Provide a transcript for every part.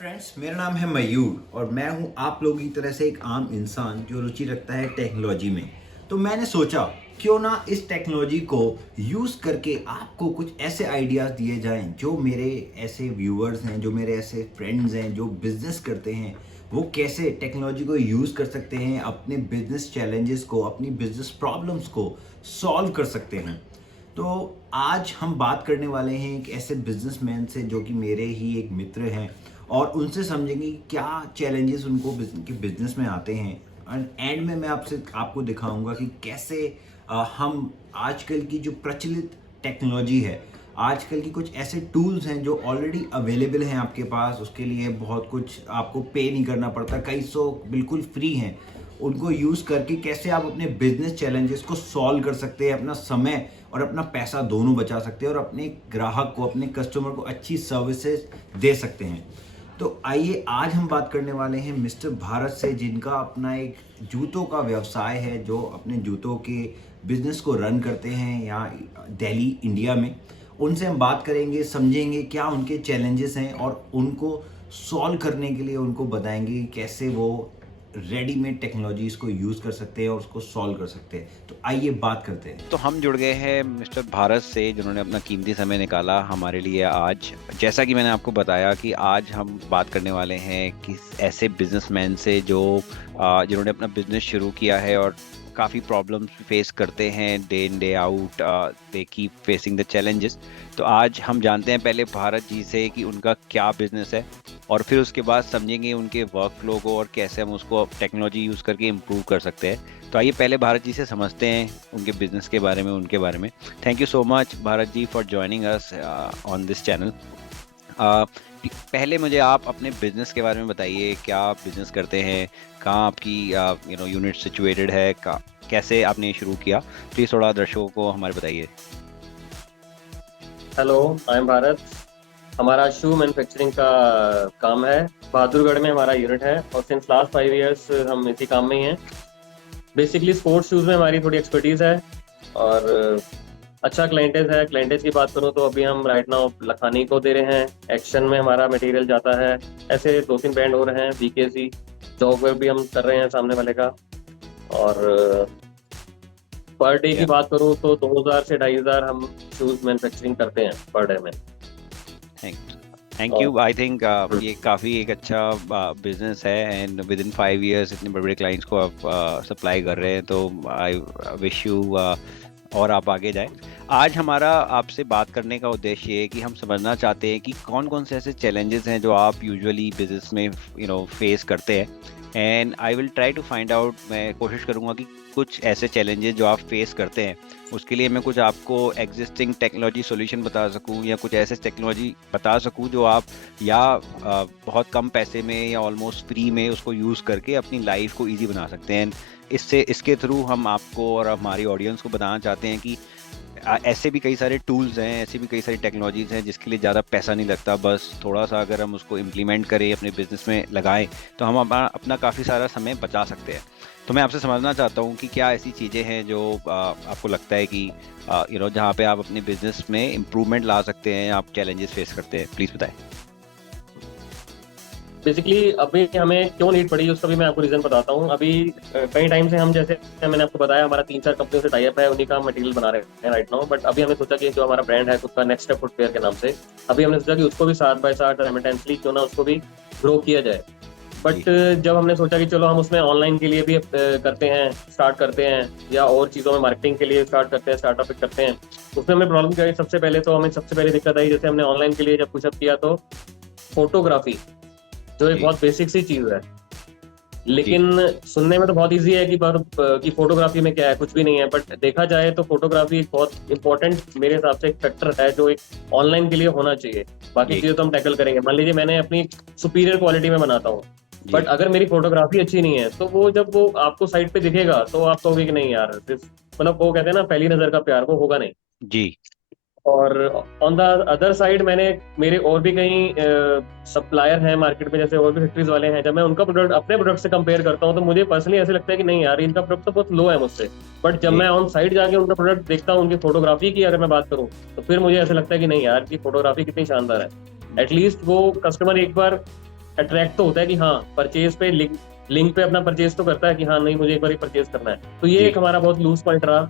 Friends, मेरा नाम है मयूर और मैं हूं आप लोगों की तरह से एक आम इंसान जो रुचि रखता है टेक्नोलॉजी में। तो मैंने सोचा क्यों ना इस टेक्नोलॉजी को यूज़ करके आपको कुछ ऐसे आइडियाज़ दिए जाएं जो मेरे ऐसे व्यूअर्स हैं, जो मेरे ऐसे फ्रेंड्स हैं जो बिज़नेस करते हैं, वो कैसे टेक्नोलॉजी को यूज़ कर सकते हैं, अपने बिज़नेस चैलेंजेस को, अपनी बिज़नेस प्रॉब्लम्स को सॉल्व कर सकते हैं। तो आज हम बात करने वाले हैं एक ऐसे बिजनेसमैन से जो कि मेरे ही एक मित्र हैं और उनसे समझेंगे कि क्या चैलेंजेस उनको बिजनेस में आते हैं। एंड एंड में मैं आपको दिखाऊंगा कि कैसे हम आजकल की जो प्रचलित टेक्नोलॉजी है, आजकल की कुछ ऐसे टूल्स हैं जो ऑलरेडी अवेलेबल हैं आपके पास, उसके लिए बहुत कुछ आपको पे नहीं करना पड़ता, कई सौ बिल्कुल फ्री हैं, उनको यूज़ करके कैसे आप अपने बिजनेस चैलेंजेस को सॉल्व कर सकते हैं, अपना समय और अपना पैसा दोनों बचा सकते हैं और अपने ग्राहक को, अपने कस्टमर को अच्छी सर्विसेज दे सकते हैं। तो आइए आज हम बात करने वाले हैं मिस्टर भारत से, जिनका अपना एक जूतों का व्यवसाय है, जो अपने जूतों के बिजनेस को रन करते हैं यहाँ दिल्ली इंडिया में। उनसे हम बात करेंगे, समझेंगे क्या उनके चैलेंजेस हैं और उनको सॉल्व करने के लिए उनको बताएंगे कि कैसे वो रेडीमेड टेक्नोलॉजीज को यूज़ कर सकते हैं और उसको सॉल्व कर सकते हैं। तो आइए बात करते हैं। तो हम जुड़ गए हैं मिस्टर भारत से, जिन्होंने अपना कीमती समय निकाला हमारे लिए आज। जैसा कि मैंने आपको बताया कि आज हम बात करने वाले हैं कि ऐसे बिजनेसमैन से जो जिन्होंने अपना बिजनेस शुरू किया है और काफ़ी प्रॉब्लम्स फेस करते हैं day in day out, they keep facing the challenges. तो आज हम जानते हैं पहले भारत जी से कि उनका क्या बिजनेस है और फिर उसके बाद समझेंगे उनके वर्क फ्लो को और कैसे हम उसको टेक्नोलॉजी यूज़ करके इम्प्रूव कर सकते हैं। तो आइए पहले भारत जी से समझते हैं उनके बिजनेस के बारे में, उनके बारे में। Thank you so much Bharat ji for joining us on this channel. पहले मुझे आप अपने बिजनेस के बारे में बताइए, क्या आप बिजनेस करते हैं, कहाँ आपकी यूनिट सिचुएटेड है, कैसे आपने ये शुरू किया। प्लीज़ थोड़ा दर्शकों को हमारे बताइए। Hello, I am Bharat. हमारा शू मैन्युफैक्चरिंग का काम है। बहादुरगढ़ में हमारा यूनिट है और सिंस लास्ट 5 इयर्स हम इसी काम में ही हैं। बेसिकली स्पोर्ट्स शूज़ में हमारी थोड़ी एक्सपर्टीज़ है और अच्छा क्लाइंटेज है। क्लाइंटेज की बात करूं तो अभी हम राइट नाउ लखानी को दे रहे हैं, एक्शन में हमारा मटेरियल जाता है। ऐसे 2-3 ब्रांड हो रहे हैं, बीकेसी जॉगवेयर भी हम कर रहे हैं सामने वाले का। और पर डे की बात करूं तो 2000 से 2500 हम शूज़ मैन्युफैक्चरिंग करते हैं पर डे में। Thank you. आई थिंक ये काफ़ी एक अच्छा बिजनेस है एंड विद इन 5 इयर्स इतने बड़े बड़े क्लाइंट्स को आप सप्लाई कर रहे हैं, तो आई विश यू और आप आगे जाएं। आज हमारा आपसे बात करने का उद्देश्य ये है कि हम समझना चाहते हैं कि कौन कौन से ऐसे चैलेंजेस हैं जो आप यूजुअली बिजनेस में फेस करते हैं। And I will try to find out, मैं कोशिश करूँगा कि कुछ ऐसे चैलेंजेस जो आप फेस करते हैं उसके लिए मैं कुछ आपको एग्जिस्टिंग टेक्नोलॉजी सॉल्यूशन बता सकूं या कुछ ऐसे टेक्नोलॉजी बता सकूं जो आप या बहुत कम पैसे में या ऑलमोस्ट फ्री में उसको यूज़ करके अपनी लाइफ को ईजी बना सकते हैं। इसके थ्रू हम आपको और हमारी ऑडियंस को बताना चाहते हैं कि ऐसे भी कई सारे टूल्स हैं, ऐसी भी कई सारी टेक्नोलॉजीज़ हैं जिसके लिए ज़्यादा पैसा नहीं लगता, बस थोड़ा सा अगर हम उसको इम्प्लीमेंट करें, अपने बिजनेस में लगाएं, तो हम अपना काफ़ी सारा समय बचा सकते हैं। तो मैं आपसे समझना चाहता हूँ कि क्या ऐसी चीज़ें हैं जो आपको लगता है कि जहाँ पे आप अपने बिजनेस में इम्प्रूवमेंट ला सकते हैं, आप चैलेंजेस फेस करते हैं, प्लीज़ बताएं। बेसिकली अभी हमें क्यों नीड पड़ी उसका भी मैं आपको रीज़न बताता हूँ। अभी कई टाइम से हम, जैसे मैंने आपको बताया, हमारा 3-4 कंपनियों से टाई अप है, उन्हीं का मटेरियल बना रहे हैं राइट नाउ। बट अभी हमने सोचा कि जो हमारा ब्रांड है खुद का, नेक्स्ट स्टेप फुटवेयर के नाम से, अभी हमने सोचा कि उसको भी साथ बाय साथ रेमिटेंसली क्यों ना उसको भी ग्रो किया जाए। बट जब हमने सोचा कि चलो हम उसमें ऑनलाइन के लिए भी करते हैं, स्टार्ट करते हैं, या और चीज़ों में मार्केटिंग के लिए स्टार्ट करते हैं, स्टार्टअप करते हैं, उसमें हमें प्रॉब्लम क्या है। सबसे पहले दिक्कत आई, जैसे हमने ऑनलाइन के लिए जब पुशअप किया तो फोटोग्राफी जो एक बहुत बेसिक सी चीज़ है, लेकिन सुनने में तो बहुत इजी है कि फोटोग्राफी में क्या है, कुछ भी नहीं है। बट देखा जाए तो फोटोग्राफी एक बहुत इंपॉर्टेंट मेरे हिसाब से एक फैक्टर है जो एक ऑनलाइन के लिए होना चाहिए। बाकी चीजें तो हम टैकल करेंगे। मान लीजिए मैंने अपनी सुपीरियर क्वालिटी में बनाता हूँ, बट अगर मेरी फोटोग्राफी अच्छी नहीं है तो जब वो आपको साइट पे दिखेगा तो आप कहोगे कि नहीं यार, मतलब वो कहते हैं ना, पहली नजर का प्यार, वो होगा नहीं जी। और ऑन द अदर साइड मेरे और भी कई सप्लायर हैं मार्केट में, जैसे और भी फैक्ट्रीज वाले हैं। जब मैं उनका प्रोडक्ट अपने प्रोडक्ट से कंपेयर करता हूं तो मुझे पर्सनली ऐसे लगता है कि नहीं यार, इनका प्रोडक्ट तो बहुत लो है मुझसे। बट जब मैं ऑन साइड जाके उनका प्रोडक्ट देखता हूं, उनकी फोटोग्राफी की अगर मैं बात करूं, तो फिर मुझे ऐसा लगता है कि नहीं यार, की फोटोग्राफी कितनी शानदार है। एटलीस्ट वो कस्टमर एक बार अट्रैक्ट तो होता है कि हाँ परचेज पे लिंक पे अपना परचेज तो करता है कि हाँ नहीं मुझे एक बार परचेज करना है। तो ये जी एक हमारा बहुत लूज पॉइंट रहा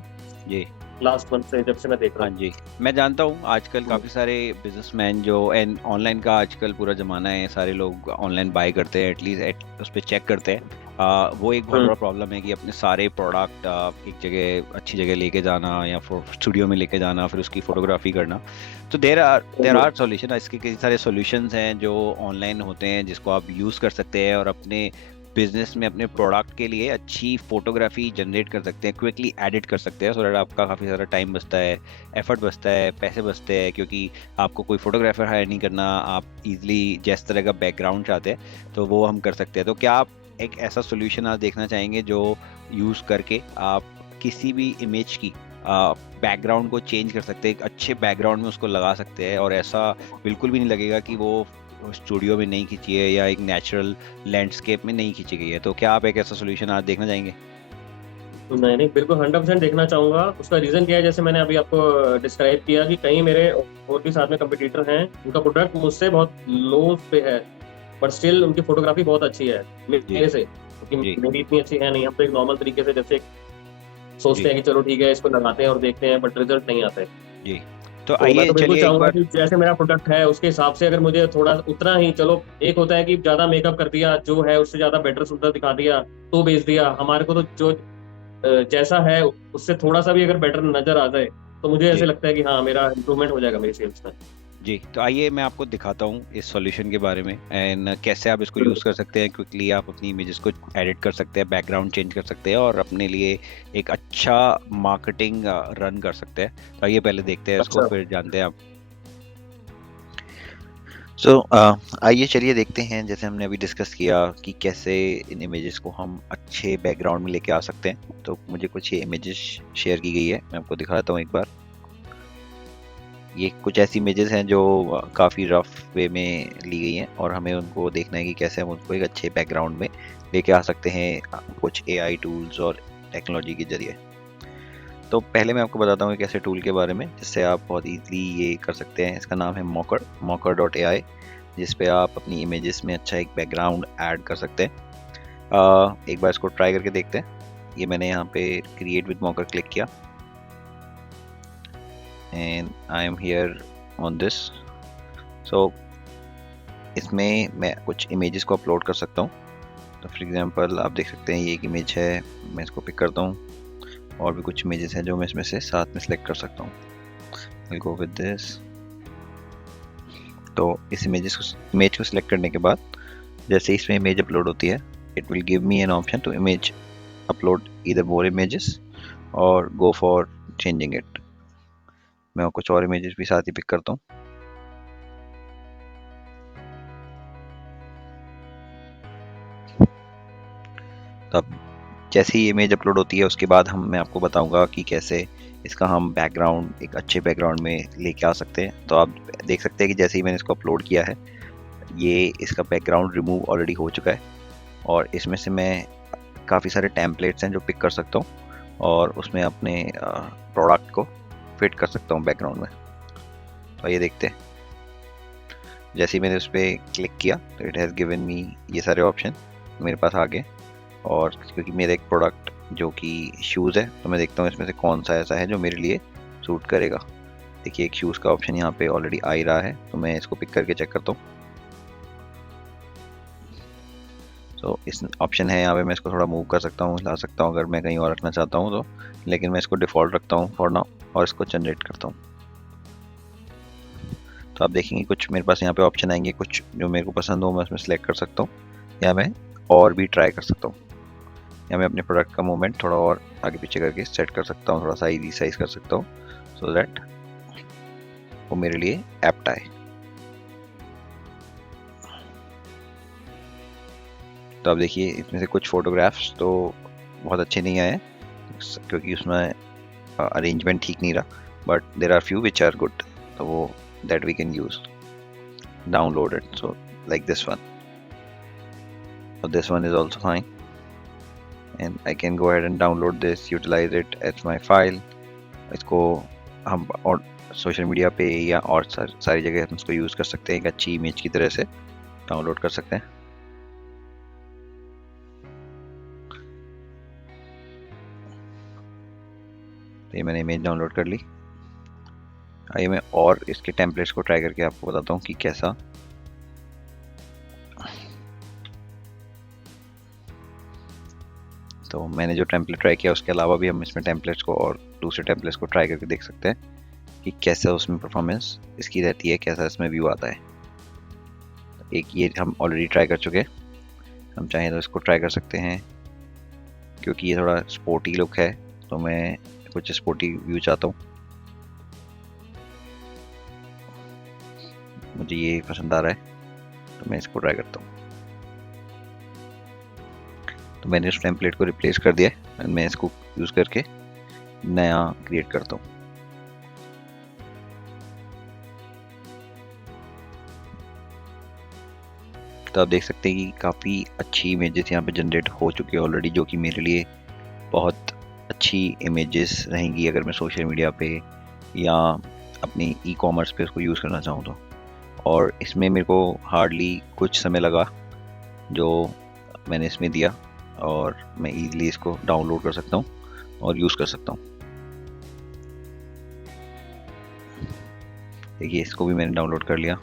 जी लास्ट मंथ से जब से मैं देख रहा हाँ जी, मैं जानता हूँ आजकल काफ़ी सारे बिजनेसमैन जो एंड ऑनलाइन का आजकल पूरा ज़माना है, सारे लोग ऑनलाइन बाय करते हैं, एटलीस्ट उस पर चेक करते हैं। वो एक बहुत हूँ। बड़ा प्रॉब्लम है कि अपने सारे प्रोडक्ट एक जगह अच्छी जगह लेके जाना या फिर स्टूडियो में लेके जाना, फिर उसकी फोटोग्राफी करना। तो देर आर सॉल्यूशन, इसके कई सारे सॉल्यूशंस हैं जो ऑनलाइन होते हैं जिसको आप यूज़ कर सकते हैं और अपने बिजनेस में अपने प्रोडक्ट के लिए अच्छी फोटोग्राफी जनरेट कर सकते हैं, क्विकली एडिट कर सकते हैं, सो दैट आपका काफ़ी सारा टाइम बचता है, एफर्ट बचता है, पैसे बचते हैं, क्योंकि आपको कोई फोटोग्राफर हायर नहीं करना, आप इजीली जिस तरह का बैकग्राउंड चाहते हैं तो वो हम कर सकते हैं। तो क्या आप एक ऐसा सोल्यूशन आज देखना चाहेंगे जो यूज़ करके आप किसी भी इमेज की बैकग्राउंड को चेंज कर सकते हैं, एक अच्छे बैकग्राउंड में उसको लगा सकते हैं और ऐसा बिल्कुल भी नहीं लगेगा कि वो स्टूडियो में नहीं खींची है या एक नेचुरल लैंडस्केप में नहीं खींची गई है? तो क्या आप एक ऐसा सोल्यूशन आज देखना चाहेंगे? नहीं नहीं बिल्कुल 100% देखना चाहूंगा। उसका रीजन क्या है, जैसे मैंने अभी आपको डिस्क्राइब किया कि कहीं मेरे और भी साथ में कंपटीटर हैं, उनका प्रोडक्ट मुझसे बहुत लो पे है बट स्टिल उनकी फोटोग्राफी बहुत अच्छी है जी मेरे से, क्योंकि जी मेरी इतनी अच्छी है नहीं। हम तो एक नॉर्मल तरीके से जैसे सोचते जी हैं कि चलो ठीक है इसको लगाते हैं और देखते हैं, बट रिजल्ट नहीं आते। जी तो तो मैं आइए तो बिल्कुल चलिए एक चाहूंगा बार। कि जैसे मेरा प्रोडक्ट है उसके हिसाब से अगर मुझे थोड़ा उतना ही, चलो एक होता है कि ज्यादा मेकअप कर दिया, जो है उससे ज्यादा बेटर सुंदर दिखा दिया तो बेच दिया। हमारे को तो जो जैसा है उससे थोड़ा सा भी अगर बेटर नजर आ जाए तो मुझे ऐसे जी लगता है कि हाँ मेरा इंप्रूवमेंट हो जाएगा मेरी सेल्स में। जी तो आइए मैं आपको दिखाता हूँ इस सॉल्यूशन के बारे में एंड कैसे आप इसको यूज़ कर सकते हैं। क्विकली आप अपनी इमेजेस को एडिट कर सकते हैं, बैकग्राउंड चेंज कर सकते हैं और अपने लिए एक अच्छा मार्केटिंग रन कर सकते हैं। तो आइए पहले देखते हैं इसको, अच्छा। फिर जानते हैं आप। आइए चलिए देखते हैं, जैसे हमने अभी डिस्कस किया कि कैसे इन इमेजेस को हम अच्छे बैकग्राउंड में लेके आ सकते हैं। तो मुझे कुछ ये इमेजेस शेयर की गई है, मैं आपको दिखाता हूँ एक बार। ये कुछ ऐसी इमेजेस हैं जो काफ़ी रफ वे में ली गई हैं और हमें उनको देखना है कि कैसे हम उनको एक अच्छे बैकग्राउंड में लेके आ सकते हैं कुछ एआई टूल्स और टेक्नोलॉजी के जरिए। तो पहले मैं आपको बताता हूँ एक ऐसे टूल के बारे में जिससे आप बहुत ईजिली ये कर सकते हैं। इसका नाम है mocker.ai, जिस पे आप अपनी इमेजेस में अच्छा एक बैकग्राउंड ऐड कर सकते हैं। एक बार इसको ट्राई करके देखते हैं। ये मैंने यहाँ पे क्रिएट विद मॉकर क्लिक किया and I am here on this. So इसमें मैं कुछ इमेजेस को अपलोड कर सकता हूँ। तो फॉर एग्जांपल आप देख सकते हैं ये एक इमेज है, मैं इसको पिक करता हूँ और भी कुछ इमेजेस हैं जो मैं इसमें से साथ में सिलेक्ट कर सकता हूँ। I'll go with this। तो इस इमेज को सिलेक्ट करने के बाद जैसे इसमें इमेज अपलोड होती है, it will give me an option to image upload either more images और गो फॉर चेंजिंग इट। मैं कुछ और इमेजेस भी साथ ही पिक करता हूँ। तो अब जैसे ही इमेज अपलोड होती है उसके बाद मैं आपको बताऊंगा कि कैसे इसका हम बैकग्राउंड एक अच्छे बैकग्राउंड में लेके आ सकते हैं। तो आप देख सकते हैं कि जैसे ही मैंने इसको अपलोड किया है, ये इसका बैकग्राउंड रिमूव ऑलरेडी हो चुका है और इसमें से मैं काफ़ी सारे टेम्पलेट्स हैं जो पिक कर सकता हूँ और उसमें अपने प्रोडक्ट को फिट कर सकता हूँ बैकग्राउंड में। तो ये देखते हैं, जैसे ही मैंने उस पर क्लिक किया तो इट हैज़ गिवन मी ये सारे ऑप्शन मेरे पास आ गए। और क्योंकि मेरा एक प्रोडक्ट जो कि शूज़ है, तो मैं देखता हूँ इसमें से कौन सा ऐसा है जो मेरे लिए सूट करेगा। देखिए एक शूज़ का ऑप्शन यहाँ पे ऑलरेडी आ ही रहा है, तो मैं इसको पिक करके चेक करता हूँ। तो इस ऑप्शन है यहाँ पे, मैं इसको थोड़ा मूव कर सकता हूँ, हिला सकता हूँ अगर मैं कहीं और रखना चाहता हूँ तो, लेकिन मैं इसको डिफ़ॉल्ट रखता हूँ फॉर नाउ और इसको जनरेट करता हूँ। तो आप देखेंगे कुछ मेरे पास यहाँ पे ऑप्शन आएंगे, कुछ जो मेरे को पसंद हो मैं उसमें सेलेक्ट कर सकता हूँ या मैं और भी ट्राई कर सकता हूँ। या मैं अपने प्रोडक्ट का मूवमेंट थोड़ा और आगे पीछे करके सेट कर सकता हूँ, थोड़ा सा रीसाइज कर सकता हूँ सो दैट वो मेरे लिए एप्ट आए। तो अब देखिए इसमें से कुछ फोटोग्राफ्स तो बहुत अच्छे नहीं आए क्योंकि उसमें अरेंजमेंट ठीक नहीं रहा, but there are few which are good, तो वो that we can use download it. So like this one, so this one is also fine and I can go ahead and download this, utilize it as my file। इसको हम और social media पे या और सारी जगह हम इसको यूज़ कर सकते हैं, एक अच्छी इमेज की तरह से डाउनलोड कर सकते हैं। तो ये मैंने इमेज डाउनलोड कर ली। आइए मैं और इसके टेम्पलेट्स को ट्राई करके आपको बताता हूँ कि कैसा। तो मैंने जो टेम्पलेट ट्राई किया उसके अलावा भी हम इसमें टेम्पलेट्स को और दूसरे टेम्पलेट्स को ट्राई करके देख सकते हैं कि कैसा उसमें परफॉर्मेंस इसकी रहती है, कैसा इसमें व्यू आता है। एक ये हम ऑलरेडी ट्राई कर चुके हैं, हम चाहें तो इसको ट्राई कर सकते हैं। क्योंकि ये थोड़ा स्पोर्टी लुक है तो मैं कुछ स्पोर्टी व्यू चाहता हूँ, मुझे ये पसंद आ रहा है तो मैं इसको ट्राई करता हूँ। तो मैंने इस टेम्पलेट को रिप्लेस कर दिया है, मैं इसको यूज़ करके नया क्रिएट करता हूँ। तो आप देख सकते हैं कि काफ़ी अच्छी इमेजेस यहाँ पे जनरेट हो चुकी है ऑलरेडी, जो कि मेरे लिए बहुत अच्छी इमेजेस रहेंगी अगर मैं सोशल मीडिया पे या अपनी ई कॉमर्स पे उसको यूज़ करना चाहूँ तो। और इसमें मेरे को हार्डली कुछ समय लगा जो मैंने इसमें दिया, और मैं ईज़िली इसको डाउनलोड कर सकता हूँ और यूज़ कर सकता हूँ। देखिए इसको भी मैंने डाउनलोड कर लिया,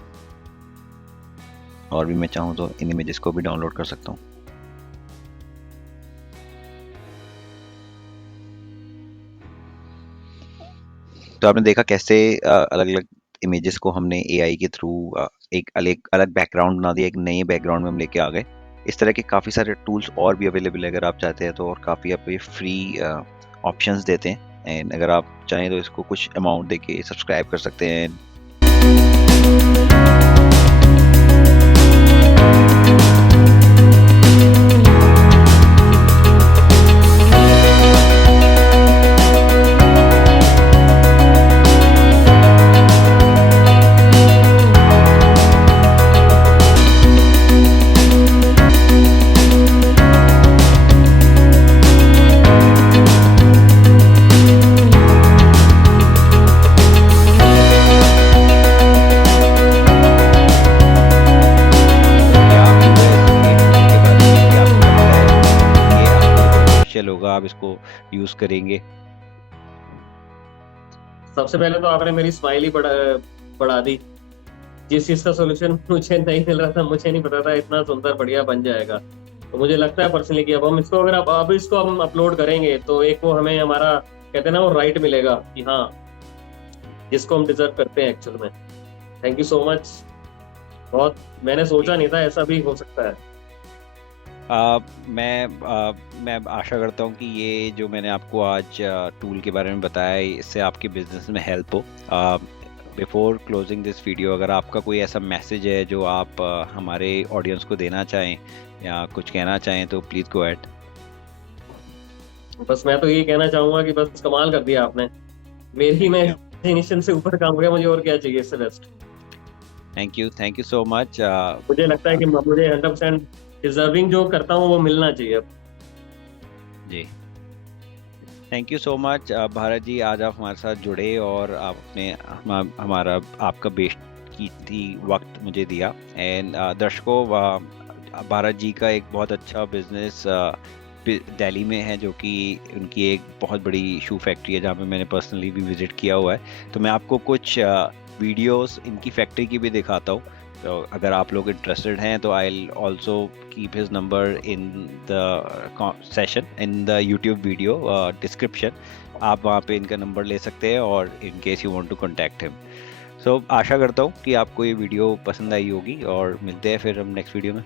और भी मैं चाहूँ तो इन इमेजेस को भी डाउनलोड कर सकता हूँ। तो आपने देखा कैसे अलग अलग इमेजेस को हमने एआई के थ्रू एक अलग बैकग्राउंड बना दिया, एक नए बैकग्राउंड में हम लेके आ गए। इस तरह के काफ़ी सारे टूल्स और भी अवेलेबल है अगर आप चाहते हैं तो, और काफ़ी आपको ये फ्री ऑप्शंस देते हैं। एंड अगर आप चाहें तो इसको कुछ अमाउंट दे के सब्सक्राइब कर सकते हैं। होगा आप इसको यूज करेंगे? सबसे पहले तो आपने मेरी स्माइल ही बढ़ा दी। जिस चीज का सोल्यूशन मुझे नहीं मिल रहा था, मुझे नहीं पता था इतना सुंदर बढ़िया बन जाएगा। तो मुझे लगता है पर्सनली कि अब हम इसको अगर अब इसको हम अपलोड करेंगे तो एक वो हमें हमारा कहते हैं ना वो राइट मिलेगा कि हाँ जिसको हम डिजर्व करते हैं एक्चुअल में। Thank you so much. बहुत मैंने सोचा नहीं था ऐसा भी हो सकता है। मैं आशा करता हूँ कि ये जो मैंने आपको आज टूल के बारे में बताया है इससे आपके बिजनेस में हेल्प हो। बिफोर क्लोजिंग दिस वीडियो, अगर आपका कोई ऐसा मैसेज है जो आप हमारे ऑडियंस को देना चाहें या कुछ कहना चाहें तो प्लीज़ गो अहेड। बस मैं तो ये कहना चाहूंगा कि बस कमाल कर दिया आपने, मेरी इमेजिनेशन से ऊपर काम किया। मुझे और क्या चाहिए इससे best. Thank you so much. मुझे लगता है कि मुझे 100% डिजर्विंग जो करता हूँ वो मिलना चाहिए जी। Thank you so much Bharat ji, आज आप हमारे साथ जुड़े और आपने हमारा आपका बेशकीमती वक्त मुझे दिया। एंड दर्शकों, भारत जी का एक बहुत अच्छा बिजनेस दिल्ली में है जो कि उनकी एक बहुत बड़ी शू फैक्ट्री है जहाँ पे मैंने पर्सनली भी विजिट किया हुआ है। तो मैं आपको कुछ वीडियोस इनकी फैक्ट्री की भी दिखाता हूँ। तो अगर आप लोग इंटरेस्टेड हैं तो I will also keep his number in the session in the YouTube video description. आप वहाँ पे इनका नंबर ले सकते हैं और in case you want to contact him. So आशा करता हूँ कि आपको ये वीडियो पसंद आई होगी और मिलते हैं फिर हम नेक्स्ट वीडियो में।